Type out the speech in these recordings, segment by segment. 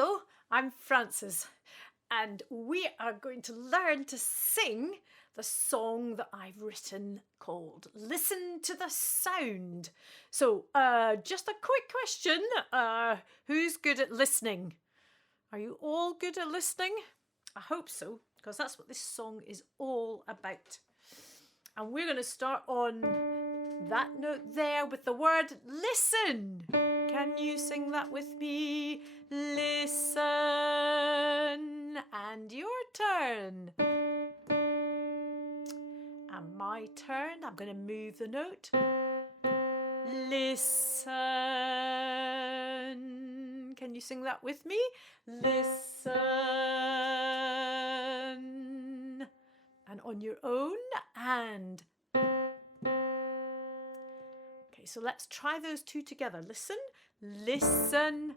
Hello, I'm Frances, and we are going to learn to sing the song that I've written called Listen to the Sound. So, just a quick question. Who's good at listening? Are you all good at listening? I hope so, because that's what this song is all about. And we're going to start on that note there with the word listen. Can you sing that with me? Listen. And your turn. And my turn. I'm going to move the note. Listen. Can you sing that with me? Listen. And on your own. And okay, so let's try those two together. Listen, listen,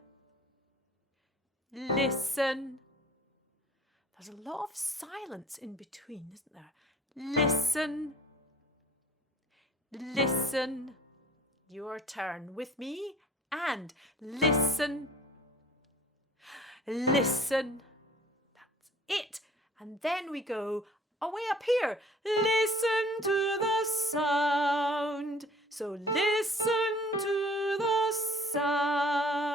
listen. There's a lot of silence in between, isn't there? Listen, listen. Your turn with me. And listen, listen. That's it. And then we go way up here. Listen to the sound. So listen to the sound.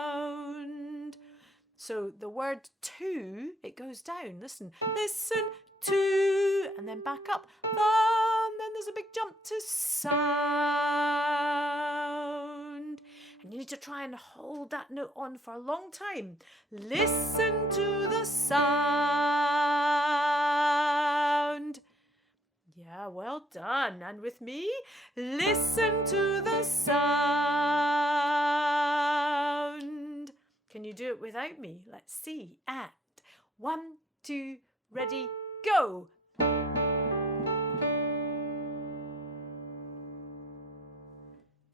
So the word to, it goes down. Listen. Listen to, and then back up. And then there's a big jump to sound. And you need to try and hold that note on for a long time. Listen to the sound. Yeah, well done. And with me, listen to the sound. Can you do it without me? Let's see. And 1, 2, ready, go.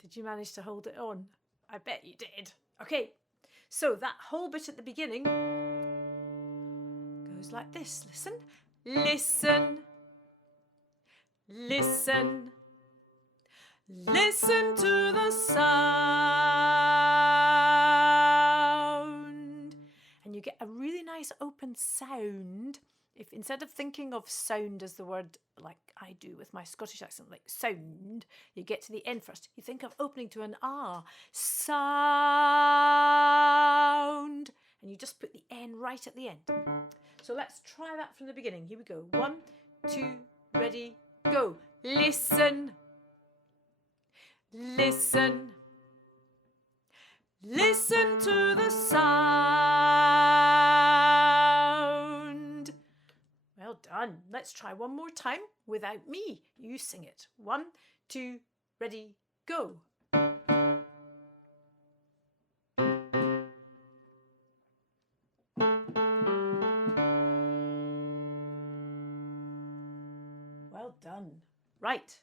Did you manage to hold it on? I bet you did. Okay, so that whole bit at the beginning goes like this. Listen, listen, listen, listen to the sound. And you get a really nice open sound. If instead of thinking of sound as the word like I do with my Scottish accent, like sound, you get to the end first. You think of opening to an R. Sound. And you just put the N right at the end. So let's try that from the beginning. Here we go. 1, 2, ready, go. Listen. Listen. Listen to the sound. Well done. Let's try one more time without me. You sing it. 1, 2, ready, go. Well done. Right.